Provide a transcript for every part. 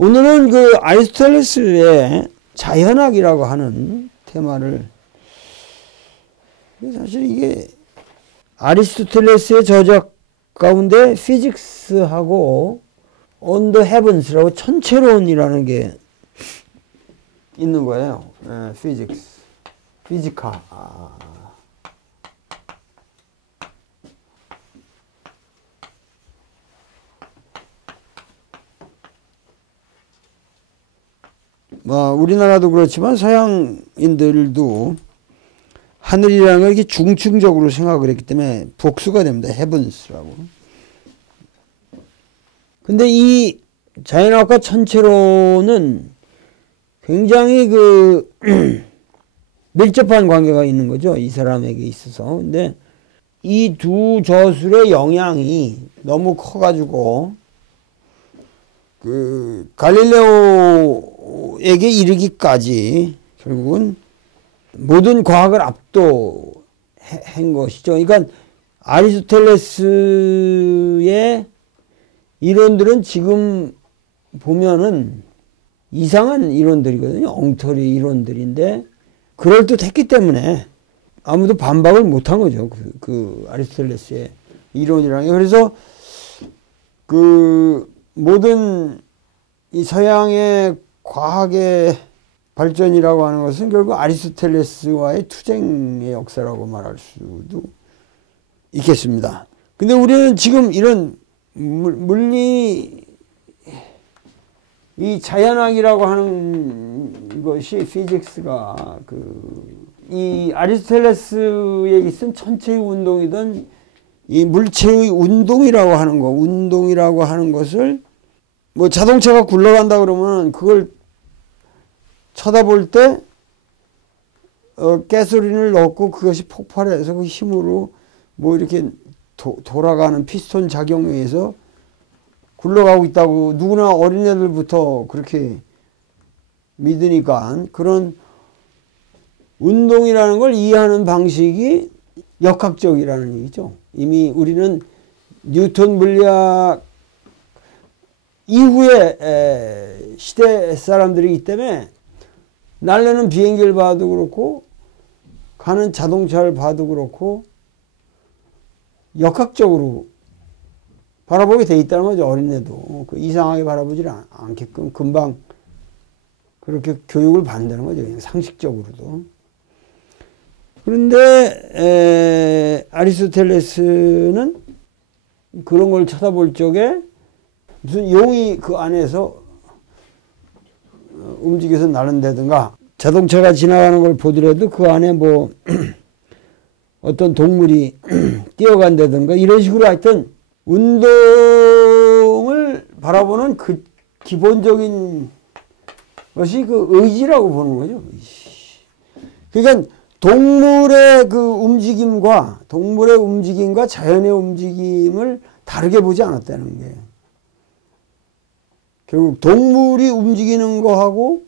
오늘은 그 아리스토텔레스의 자연학이라고 하는 테마를, 사실 이게 아리스토텔레스의 저작 가운데 피직스하고 On the Heavens라고 천체론이라는 게 있는 거예요. 피직스, 피지카. 뭐 우리나라도 그렇지만 서양인들도 하늘이라는 걸 이렇게 중층적으로 생각을 했기 때문에 복수가 됩니다. 헤븐스라고. 근데 이 자연학과 천체론은 굉장히 그 밀접한 관계가 있는 거죠. 이 사람에게 있어서. 근데 이 두 저술의 영향이 너무 커가지고 그 갈릴레오에게 이르기까지 결국은 모든 과학을 압도한 것이죠. 그러니까 아리스토텔레스의 이론들은 지금 보면은 이상한 이론들이거든요. 엉터리 이론들인데 그럴듯했기 때문에 아무도 반박을 못한 거죠. 그 아리스토텔레스의 이론이라는 게. 그래서 그 모든 이 서양의 과학의 발전이라고 하는 것은 결국 아리스토텔레스와의 투쟁의 역사라고 말할 수도 있겠습니다. 근데 우리는 지금 이런 물리, 이 자연학이라고 하는 것이 피직스가 이 아리스토텔레스에게 있은 천체의 운동이든 이 물체의 운동이라고 하는 거, 운동이라고 하는 것을 뭐 자동차가 굴러간다 그러면 그걸 쳐다볼 때 가솔린을 넣고 그것이 폭발해서 그 힘으로 뭐 이렇게 돌아가는 피스톤 작용에 의해서 굴러가고 있다고 누구나 어린애들부터 그렇게 믿으니까 그런 운동이라는 걸 이해하는 방식이 역학적이라는 얘기죠. 이미 우리는 뉴턴 물리학 이후의 시대 사람들이기 때문에 날르는 비행기를 봐도 그렇고 가는 자동차를 봐도 그렇고 역학적으로 바라보게 돼 있다는 거죠. 어린애도 이상하게 바라보지 않게끔 금방 그렇게 교육을 받는다는 거죠. 그냥 상식적으로도. 그런데 아리스토텔레스는 그런 걸 쳐다볼 적에 무슨 용이 그 안에서 움직여서 나른다든가 자동차가 지나가는 걸 보더라도 그 안에 뭐 어떤 동물이 뛰어간다든가 이런 식으로 하여튼 운동을 바라보는 그 기본적인 것이 그 의지라고 보는 거죠. 그러니까 동물의 그 움직임과 자연의 움직임을 다르게 보지 않았다는 게 결국 동물이 움직이는 거하고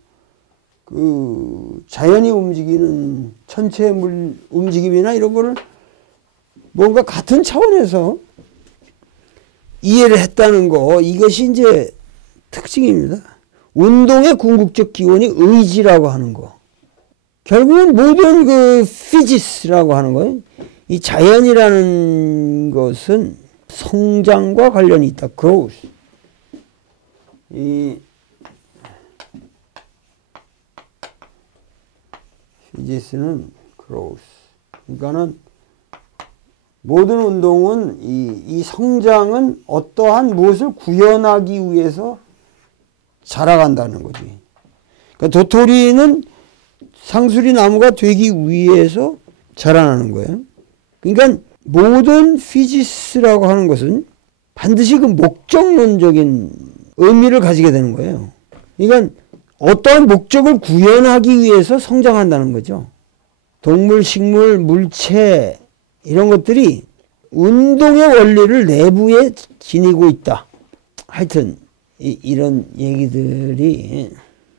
그 자연이 움직이는 천체의 물 움직임이나 이런 거를 뭔가 같은 차원에서 이해를 했다는 거, 이것이 이제 특징입니다. 운동의 궁극적 기원이 의지라고 하는 거. 결국은 모든 그 피지스라고 하는 거예요. 이 자연이라는 것은 성장과 관련이 있다. growth. 이 피지스는 growth. 그러니까는 모든 운동은 이 성장은 어떠한 무엇을 구현하기 위해서 자라간다는 거지. 그러니까 도토리는 상수리 나무가 되기 위해서 자라나는 거예요. 그러니까 모든 피지스라고 하는 것은 반드시 그 목적론적인 의미를 가지게 되는 거예요. 그러니까 어떠한 목적을 구현하기 위해서 성장한다는 거죠. 동물, 식물, 물체 이런 것들이 운동의 원리를 내부에 지니고 있다. 하여튼 이런 얘기들이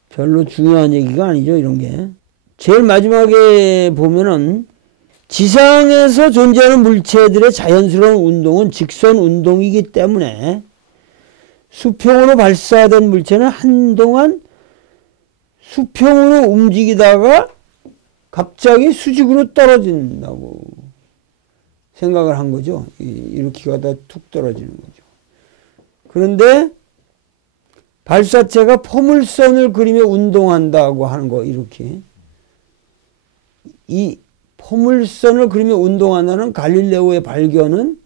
별로 중요한 얘기가 아니죠. 이런 게. 제일 마지막에 보면은 지상에서 존재하는 물체들의 자연스러운 운동은 직선 운동이기 때문에 수평으로 발사된 물체는 한동안 수평으로 움직이다가 갑자기 수직으로 떨어진다고 생각을 한 거죠. 이렇게 가다 툭 떨어지는 거죠. 그런데 발사체가 포물선을 그리며 운동한다고 하는 거, 이렇게. 이 포물선을 그리며 운동한다는 갈릴레오의 발견은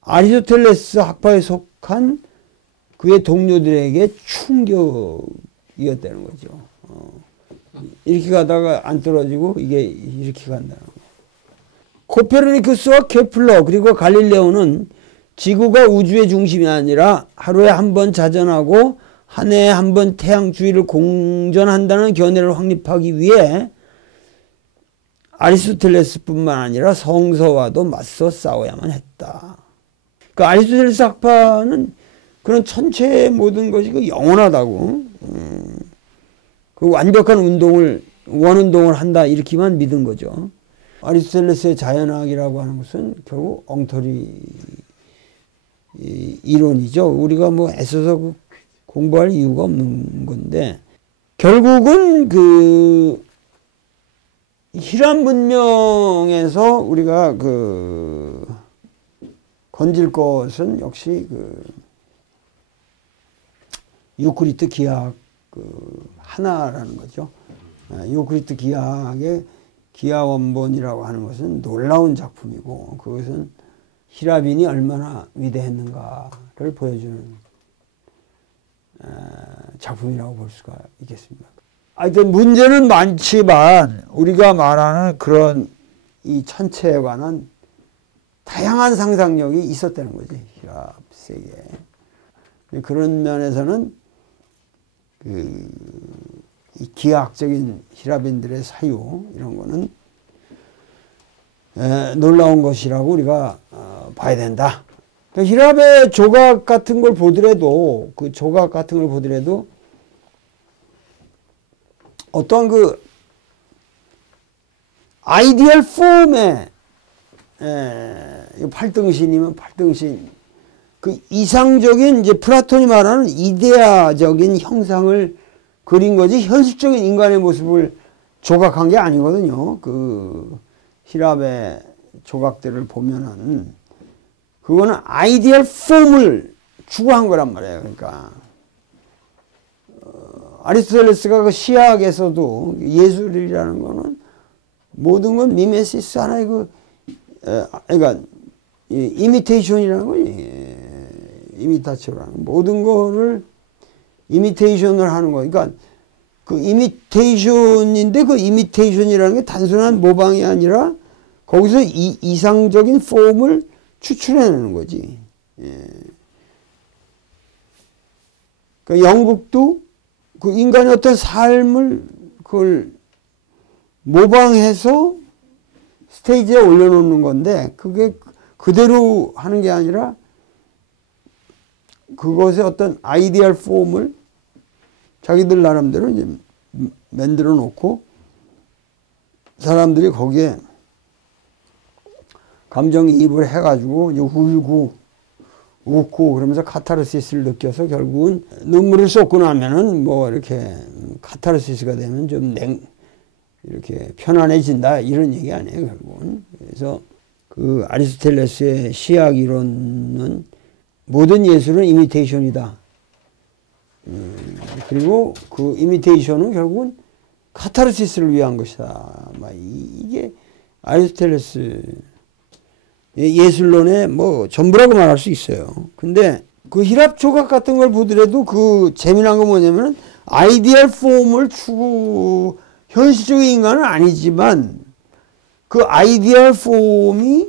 아리스토텔레스 학파에 속한 그의 동료들에게 충격이었다는 거죠. 이렇게 가다가 안 떨어지고 이게 이렇게 간다는 거예요. 코페르니쿠스와 케플러 그리고 갈릴레오는 지구가 우주의 중심이 아니라 하루에 한 번 자전하고 한 해에 한 번 태양 주위를 공전한다는 견해를 확립하기 위해 아리스토텔레스뿐만 아니라 성서와도 맞서 싸워야만 했다. 그 아리스토텔레스 학파는 그런 천체의 모든 것이 그 영원하다고, 그 완벽한 운동을, 원운동을 한다, 이렇게만 믿은 거죠. 아리스토텔레스의 자연학이라고 하는 것은 결국 엉터리 이론이죠. 우리가 뭐 애써서 공부할 이유가 없는 건데, 결국은 그 히람 문명에서 우리가 그 건질 것은 역시 그 유크리트 기하학 그 하나라는 거죠. 유크리트 기하학의 기하원본이라고 하는 것은 놀라운 작품이고, 그것은 히라빈이 얼마나 위대했는가를 보여주는 작품이라고 볼 수가 있겠습니다. 하여튼 문제는 많지만 우리가 말하는 그런 이 천체에 관한 다양한 상상력이 있었다는 거지, 히랍 세계에. 그런 면에서는 이 기하학적인 히라빈들의 사유, 이런 거는 놀라운 것이라고 우리가 봐야 된다. 히랍의 조각 같은 걸 보더라도, 그 조각 같은 걸 보더라도 어떤 그 아이디얼 폼의 8등신이면 8등신, 그 이상적인 이제 플라톤이 말하는 이데아적인 형상을 그린 거지, 현실적인 인간의 모습을 조각한 게 아니거든요. 그 히랍의 조각들을 보면은 그거는 아이디얼 폼을 추구한 거란 말이에요. 그러니까 아리스토텔레스가 그 시학에서도 예술이라는 거는 모든 건 미메시스 하나의 그러니까 이미테이션이라는 거지. 이미타치오라는 모든 거를 이미테이션을 하는 거. 그러니까 그 이미테이션인데, 그 이미테이션이라는 게 단순한 모방이 아니라 거기서 이상적인 폼을 추출해내는 거지. 그 영국도 그 인간의 어떤 삶을 그걸 모방해서 스테이지에 올려놓는 건데, 그게 그대로 하는 게 아니라 그것의 어떤 아이디얼 폼을 자기들 나름대로 이제 만들어 놓고 사람들이 거기에 감정이입을 해가지고 이제 울고 웃고 그러면서 카타르시스를 느껴서 결국은 눈물을 쏟고 나면은 뭐 이렇게 카타르시스가 되면 좀 이렇게 편안해진다, 이런 얘기 아니에요, 결국은. 그래서 그 아리스토텔레스의 시학 이론은 모든 예술은 이미테이션이다. 그리고 그 이미테이션은 결국은 카타르시스를 위한 것이다. 이게 아리스토텔레스 예술론의 뭐 전부라고 말할 수 있어요. 근데 그 히랍 조각 같은 걸 보더라도 그 재미난 건 뭐냐면 아이디얼 폼을 추구, 현실적인 인간은 아니지만 그 아이디얼 폼이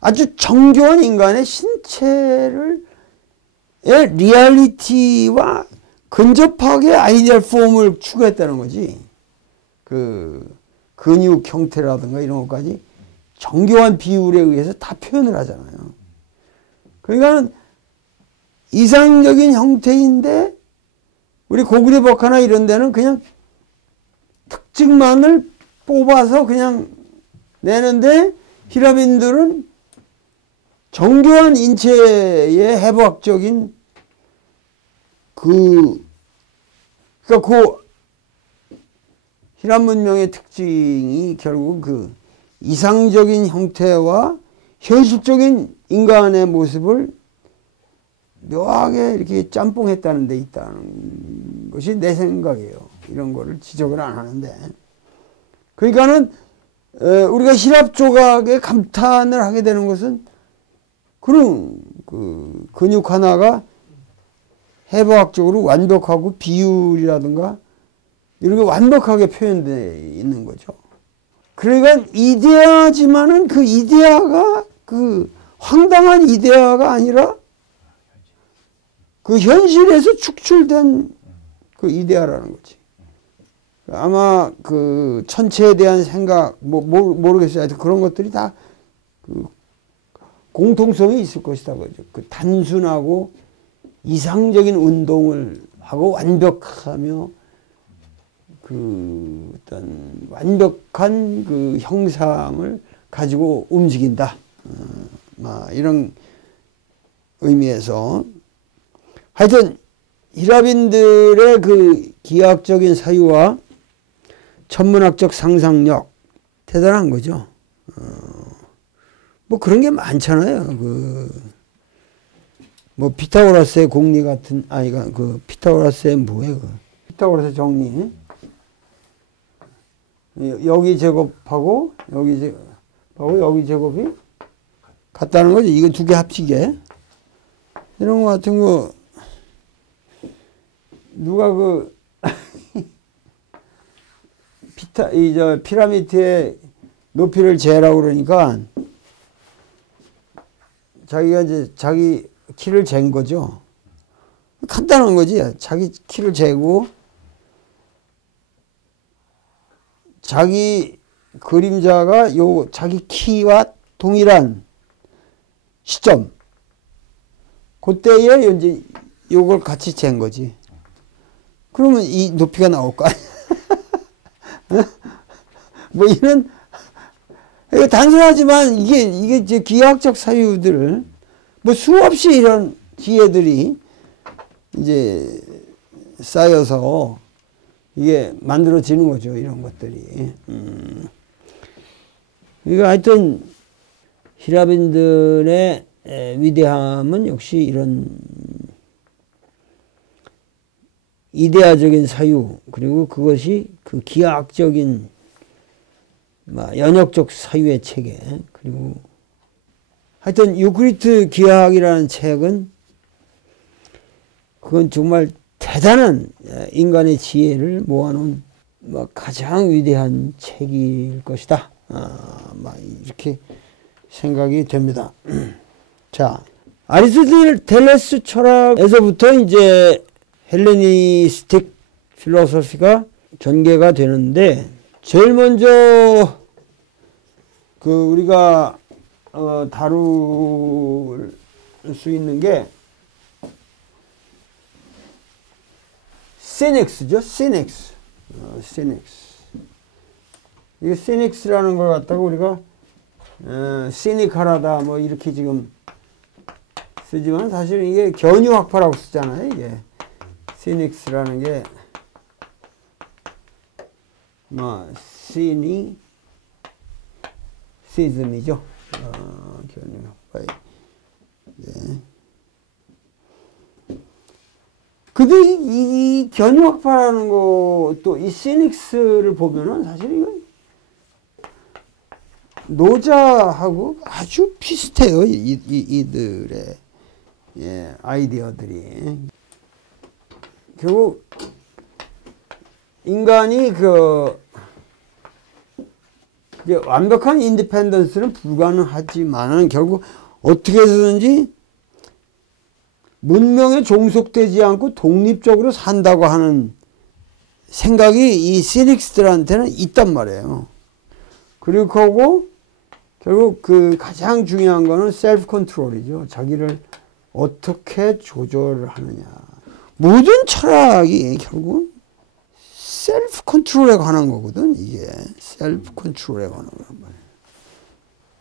아주 정교한 인간의 신체를 리얼리티와 근접하게 아이디얼 폼을 추구했다는 거지. 그 근육 형태라든가 이런 것까지 정교한 비율에 의해서 다 표현을 하잖아요. 그러니까 이상적인 형태인데 우리 고구려 벽화나 이런 데는 그냥 특징만을 뽑아서 그냥 내는데 히라빈들은 정교한 인체의 해부학적인 그러니까 그 히람 문명의 특징이 결국 그 이상적인 형태와 현실적인 인간의 모습을 묘하게 이렇게 짬뽕했다는 데 있다는 것이 내 생각이에요. 이런 거를 지적을 안 하는데. 그러니까는 우리가 히랍 조각에 감탄을 하게 되는 것은 그런 그 근육 하나가 해부학적으로 완벽하고 비율이라든가 이런 게 완벽하게 표현되어 있는 거죠. 그러니까 이데아지만은 그 이데아가 그 황당한 이데아가 아니라 그 현실에서 축출된 그 이데아라는 거지. 아마 그 천체에 대한 생각 모르겠어요. 하여튼 그런 것들이 다 그 공통성이 있을 것이다 그죠. 그 단순하고 이상적인 운동을 하고 완벽하며 그 어떤 완벽한 그 형상을 가지고 움직인다. 이런 의미에서 하여튼 히랍인들의 그 기하학적인 사유와 천문학적 상상력 대단한 거죠. 뭐 그런 게 많잖아요. 뭐 피타고라스의 공리 같은 그 피타고라스의 뭐예요? 피타고라스의 정리. 여기 제곱하고 여기 제곱이 같다는 거지. 이거 두 개 합치게. 이런 거 같은 거 누가 그 피라미드의 높이를 재라고 그러니까 자기가 이제 자기 키를 잰 거죠. 간단한 거지. 자기 키를 재고 자기 그림자가 자기 키와 동일한 시점 그때에 이제 요걸 같이 잰 거지. 그러면 이 높이가 나올 거 아니야. 뭐 이런 단순하지만 이게 이제 기하학적 사유들 뭐 수없이 이런 지혜들이 이제 쌓여서 이게 만들어지는 거죠. 이런 것들이. 그러니까 하여튼 히랍인들의 위대함은 역시 이런 이데아적인 사유 그리고 그것이 그 기하학적인 연역적 사유의 체계 그리고 하여튼 유크리트 기하학이라는 책은 그건 정말 대단한 인간의 지혜를 모아놓은 가장 위대한 책일 것이다. 이렇게 생각이 됩니다. 자, 아리스토텔레스 철학에서부터 이제 헬레니스틱 필로소피가 전개가 되는데 제일 먼저 그 우리가 다룰 수 있는 게 시닉스죠. 시닉스. 이게 시닉스라는 걸 갖다가 우리가 시니컬하다 뭐 이렇게 지금 쓰지만 사실은 이게 견유학파라고 쓰잖아요. 이게 시닉스라는 게 시니시즘이죠. 견유학파의. 네. 근데 이 견유학파라는 것도 이 시닉스를 보면은 사실 이건 노자하고 아주 비슷해요. 이들의 아이디어들이. 결국 인간이 완벽한 인디펜던스는 불가능하지만은 결국 어떻게 해서든지 문명에 종속되지 않고 독립적으로 산다고 하는 생각이 이 시닉스들한테는 있단 말이에요. 그리고 결국 그 가장 중요한 거는 셀프 컨트롤이죠. 자기를 어떻게 조절을 하느냐. 모든 철학이 결국 셀프 컨트롤에 관한 거거든. 이게 셀프 컨트롤에 관한 거란 말이에요.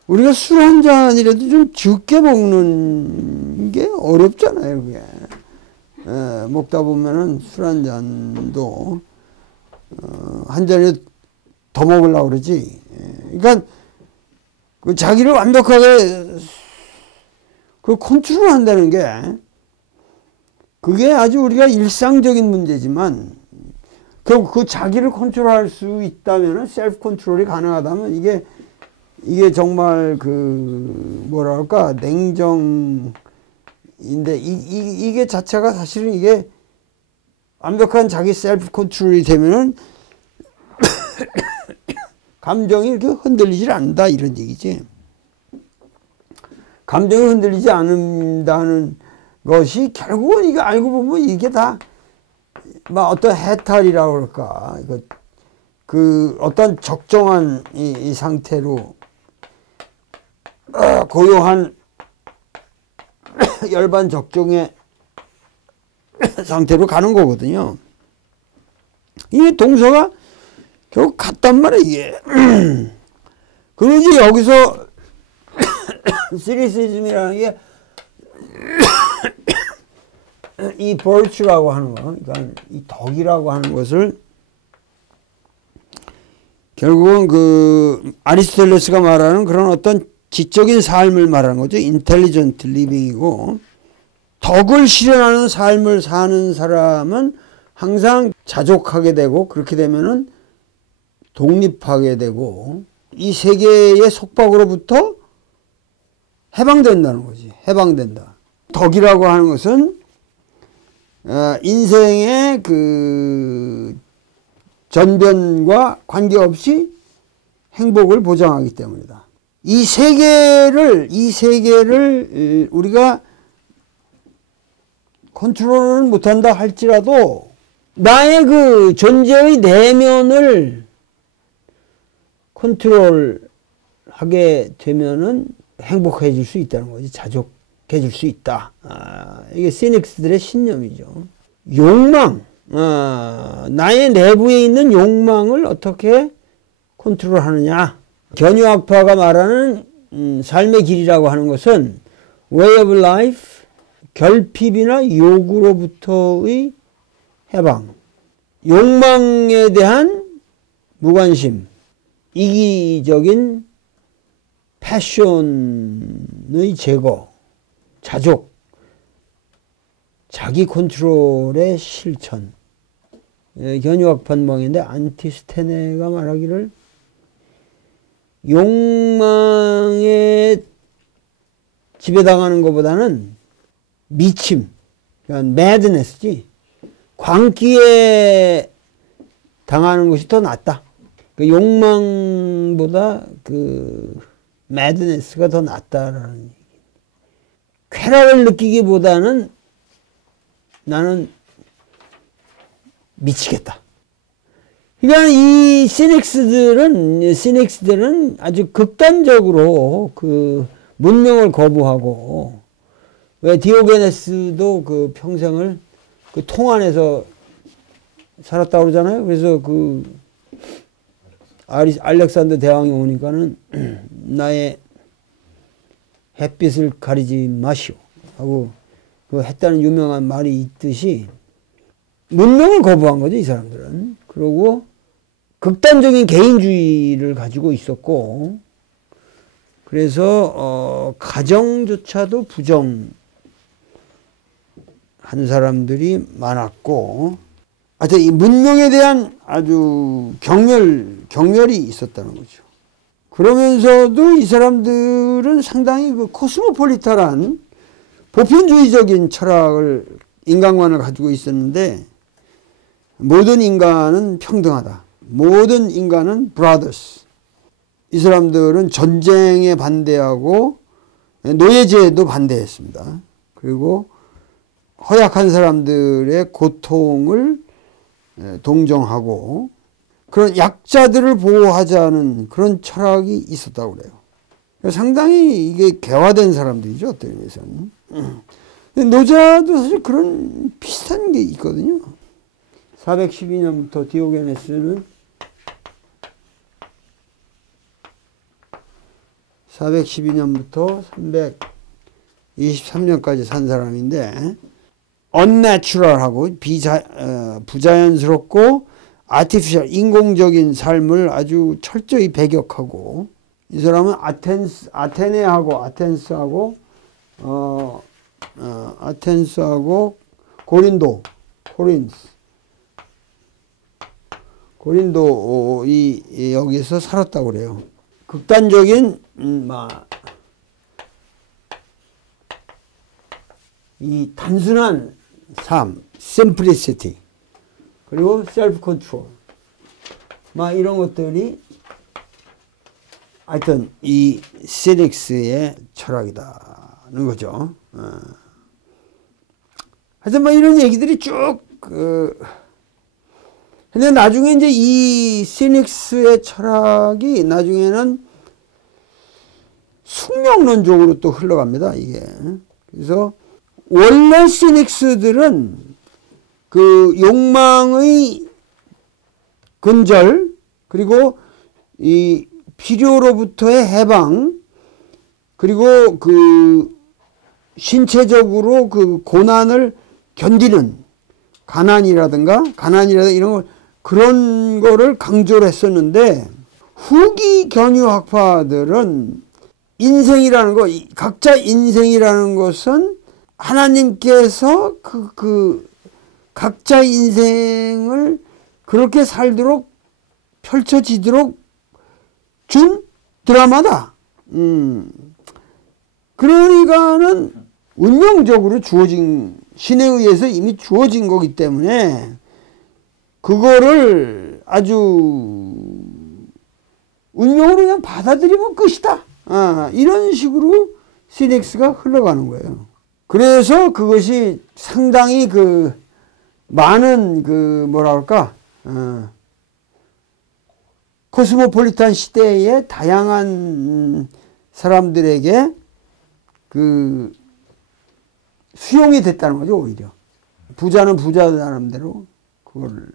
우리가 술 한 잔이라도 좀 적게 먹는 게 어렵잖아요, 그게. 먹다 보면은 술 한 잔도, 한 잔에 더 먹으려고 그러지. 그러니까, 그 자기를 완벽하게 그 컨트롤 한다는 게, 그게 아주 우리가 일상적인 문제지만, 그 자기를 컨트롤할 수 있다면은, 셀프 컨트롤이 가능하다면, 이게 정말 뭐랄까, 냉정인데, 이게 자체가 사실은 이게 완벽한 자기 셀프 컨트롤이 되면은, 감정이 이렇게 흔들리질 않는다, 이런 얘기지. 감정이 흔들리지 않는다는 것이 결국은 이거 알고 보면 이게 다, 막 어떤 해탈이라고 그럴까. 어떤 적정한 이 상태로, 고요한 열반 적정의 상태로 가는 거거든요. 이게 동서가 결국 같단 말이에요, 이게. 그러지, 여기서, 시리시즘이라는 게, 이 virtue라고 하는 거, 그러니까 이 덕이라고 하는 것을, 결국은 아리스토텔레스가 말하는 그런 어떤 지적인 삶을 말하는 거죠. intelligent living이고, 덕을 실현하는 삶을 사는 사람은 항상 자족하게 되고, 그렇게 되면은 독립하게 되고, 이 세계의 속박으로부터 해방된다는 거지. 해방된다. 덕이라고 하는 것은 인생의 전변과 관계없이 행복을 보장하기 때문이다. 이 세계를 우리가 컨트롤을 못한다 할지라도 나의 그 존재의 내면을 컨트롤하게 되면은 행복해질 수 있다는 거지. 자족해질 수 있다. 이게 시닉스들의 신념이죠. 욕망, 나의 내부에 있는 욕망을 어떻게 컨트롤하느냐. 견유학파가 말하는 삶의 길이라고 하는 것은 way of life, 결핍이나 욕으로부터의 해방, 욕망에 대한 무관심, 이기적인 패션의 제거, 자족, 자기 컨트롤의 실천. 견유학파 방인데 안티스테네가 말하기를 욕망에 지배당하는 것보다는 미침, 그러니까 매드네스지, 광기에 당하는 것이 더 낫다. 그 욕망보다 매드네스가 더 낫다라는 얘기. 쾌락을 느끼기보다는 나는 미치겠다. 그러니까 이 시닉스들은 아주 극단적으로 문명을 거부하고, 왜 디오게네스도 평생을 통 안에서 살았다고 그러잖아요. 그래서 알렉산더 대왕이 오니까는 나의 햇빛을 가리지 마시오 하고 했다는 유명한 말이 있듯이 문명을 거부한 거죠, 이 사람들은. 그리고 극단적인 개인주의를 가지고 있었고, 그래서 가정조차도 부정한 사람들이 많았고, 하여튼 이 문명에 대한 아주 경멸이 있었다는 거죠. 그러면서도 이 사람들은 상당히 코스모폴리탄한 보편주의적인 철학을, 인간관을 가지고 있었는데, 모든 인간은 평등하다. 모든 인간은 brothers. 이 사람들은 전쟁에 반대하고 노예제도 반대했습니다. 그리고 허약한 사람들의 고통을 동정하고 그런 약자들을 보호하자는 그런 철학이 있었다고 그래요. 상당히 이게 개화된 사람들이죠, 어떤 의미에서는. 노자도 사실 그런 비슷한 게 있거든요. 412년부터 디오게네스는 412년부터 323년까지 산 사람인데 unnatural하고 부자연스럽고 artificial 인공적인 삶을 아주 철저히 배격하고 이 사람은 아테네하고 아텐스하고 고린도 여기서 살았다고 그래요. 극단적인 이 단순한 삶, simplicity 그리고 self control 이런 것들이 하여튼 이 시닉스의 철학이다는 거죠. 하여튼 이런 얘기들이 쭉 근데 나중에 이제 이 시닉스의 철학이 나중에는 숙명론적으로 또 흘러갑니다, 이게. 그래서 원래 시닉스들은 그 욕망의 근절, 그리고 이 필요로부터의 해방, 그리고 그 신체적으로 그 고난을 견디는 가난이라든가 이런 걸 그런 거를 강조를 했었는데 후기 견유학파들은 인생이라는 거, 각자 인생이라는 것은 하나님께서 그 각자 인생을 그렇게 살도록 펼쳐지도록 준 드라마다. 그러니까는 운명적으로 주어진, 신에 의해서 이미 주어진 거기 때문에 그거를 아주 운명으로 그냥 받아들이면 끝이다. 이런 식으로 시닉스가 흘러가는 거예요. 그래서 그것이 상당히 그 많은 그 뭐랄까 코스모폴리탄 시대의 다양한 사람들에게 그 수용이 됐다는 거죠, 오히려. 부자는 부자 나름대로 그걸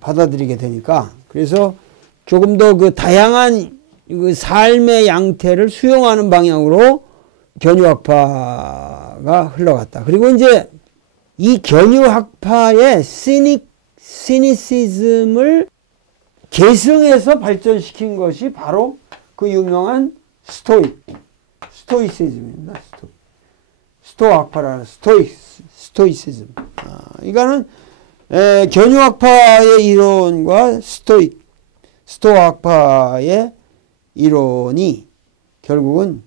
받아들이게 되니까. 그래서 조금 더 그 다양한 그 삶의 양태를 수용하는 방향으로 견유학파가 흘러갔다. 그리고 이제 이 견유학파의 시니시즘을 계승해서 발전시킨 것이 바로 그 유명한 스토이시즘입니다. 스토학파라는 스토이시즘. 이거는 견유학파의 이론과 스토학파의 이론이 결국은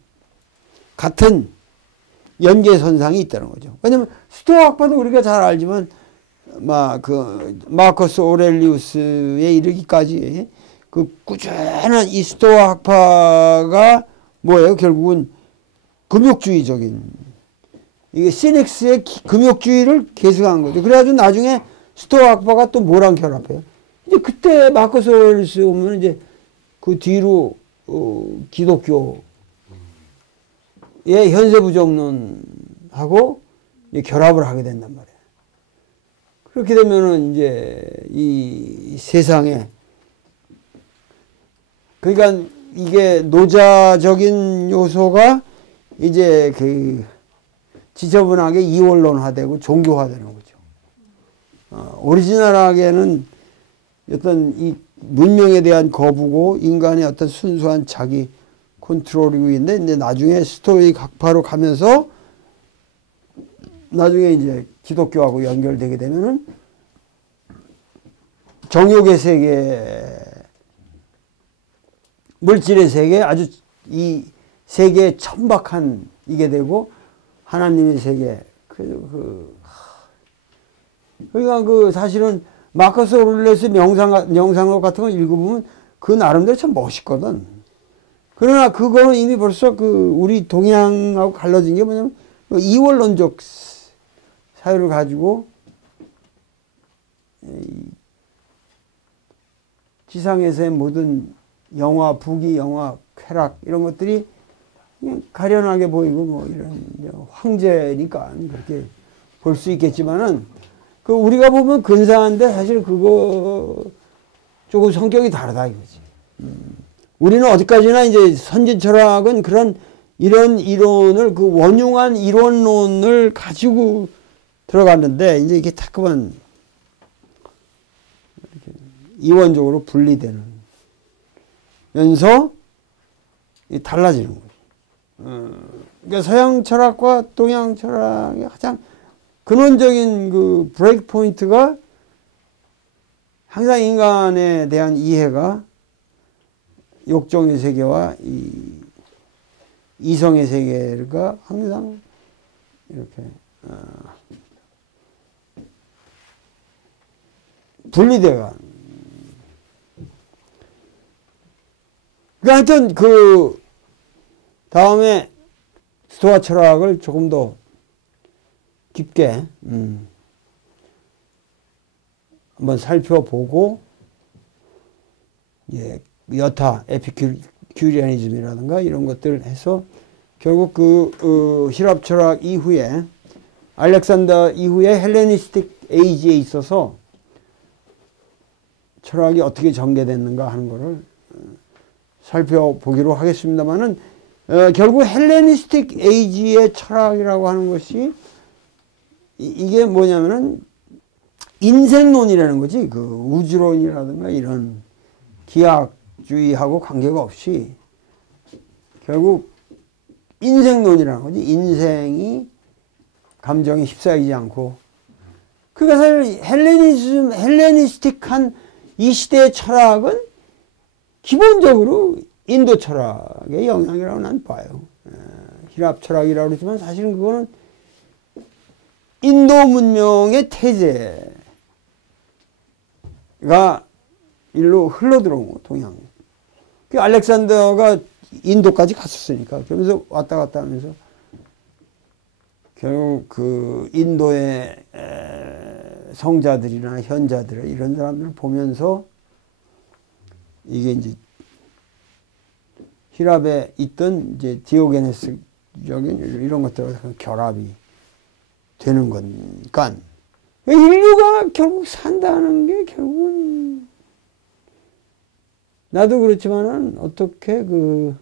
같은 연계선상이 있다는 거죠. 왜냐면 스토학파도 우리가 잘 알지만 그 마커스 오렐리우스에 이르기까지 그 꾸준한 이 스토학파가 뭐예요? 결국은 금욕주의적인, 이게 시닉스의 금욕주의를 계승한 거죠. 그래가지고 나중에 스토학파가 또 뭐랑 결합해요? 이제 그때 마커스 오렐리우스 오면 이제 그 뒤로 기독교의 현세부정론하고 결합을 하게 된단 말이에요. 그렇게 되면은 이제 이 세상에, 그러니까 이게 노자적인 요소가 이제 그 지저분하게 이원론화되고 종교화되는 거죠. 오리지널하게는 어떤 이 문명에 대한 거부고 인간의 어떤 순수한 자기 컨트롤이고 있는데, 이제 나중에 스토이c 학파로 가면서 나중에 이제 기독교하고 연결되게 되면은 정욕의 세계, 물질의 세계, 아주 이 세계에 천박한 이게 되고 하나님의 세계. 그러니까 그 사실은 마커스 오렐리우스 명상록 같은 거 읽어보면 그 나름대로 참 멋있거든. 그러나 그거는 이미 벌써 그 우리 동양하고 갈라진 게 뭐냐면 이원론적 사유를 가지고 지상에서의 모든 영화, 부귀, 영화, 쾌락 이런 것들이 그냥 가련하게 보이고 뭐 이런 황제니까 그렇게 볼 수 있겠지만은 그 우리가 보면 근사한데 사실 그거 조금 성격이 다르다 이거지. 우리는 어디까지나 이제 선진 철학은 그런 이런 이론을 그 원흉한 이론론을 가지고 들어갔는데 이제 이게 자꾸만 이원적으로 분리되는 면서 달라지는 거죠. 그러니까 서양 철학과 동양 철학의 가장 근원적인 그 브레이크 포인트가 항상 인간에 대한 이해가 욕정의 세계와 이성의 세계가 항상 이렇게 분리되가. 그러니까 하여튼 그 다음에 스토아 철학을 조금 더 깊게 한번 살펴보고, 예, 여타 에피큐리아니즘이라든가 이런 것들을 해서 결국 그希腊 철학 이후에 알렉산더 이후에 헬레니스틱 에이지에 있어서 철학이 어떻게 전개됐는가 하는 것을 살펴보기로 하겠습니다만은, 결국 헬레니스틱 에이지의 철학이라고 하는 것이 이게 뭐냐면은 인생론이라는 거지. 그 우주론이라든가 이런 기하주의하고 관계가 없이 결국 인생론이라는 거지. 인생이 감정에 휩싸이지 않고. 그러니까 사실 헬레니스틱한 이 시대의 철학은 기본적으로 인도 철학의 영향이라고 난 봐요.希臘 철학이라고 그러지만 사실은 그거는 인도 문명의 태제가 일로 흘러들어온 거, 동양. 그 알렉산더가 인도까지 갔었으니까. 그러면서 왔다 갔다 하면서 결국 그 인도의 성자들이나 현자들 이런 사람들을 보면서 이게 이제希臘에 있던 이제 디오게네스적인 이런 것들과 결합이 되는 거니까 인류가 결국 산다는 게 결국은 나도 그렇지만은 어떻게 그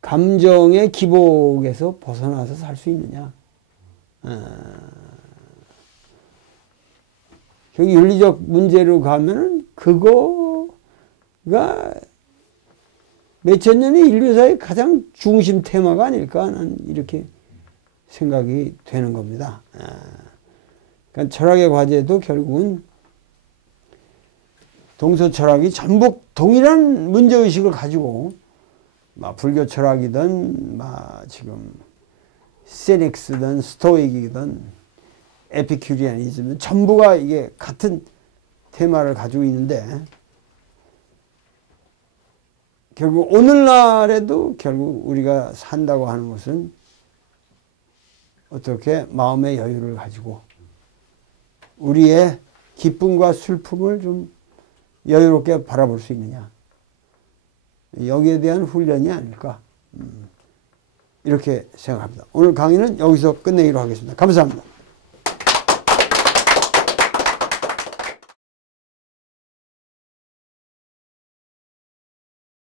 감정의 기복에서 벗어나서 살 수 있느냐. 결국 윤리적 문제로 가면은 그거가 몇천 년의 인류사의 가장 중심 테마가 아닐까 하는 이렇게 생각이 되는 겁니다. 그러니까 철학의 과제도 결국은 동서 철학이 전부 동일한 문제의식을 가지고 불교 철학이든 지금 세닉스든 스토익이든 에피큐리아니즘은 전부가 이게 같은 테마를 가지고 있는데 결국 오늘날에도 결국 우리가 산다고 하는 것은 어떻게 마음의 여유를 가지고 우리의 기쁨과 슬픔을 좀 여유롭게 바라볼 수 있느냐. 여기에 대한 훈련이 아닐까. 이렇게 생각합니다. 오늘 강의는 여기서 끝내기로 하겠습니다. 감사합니다.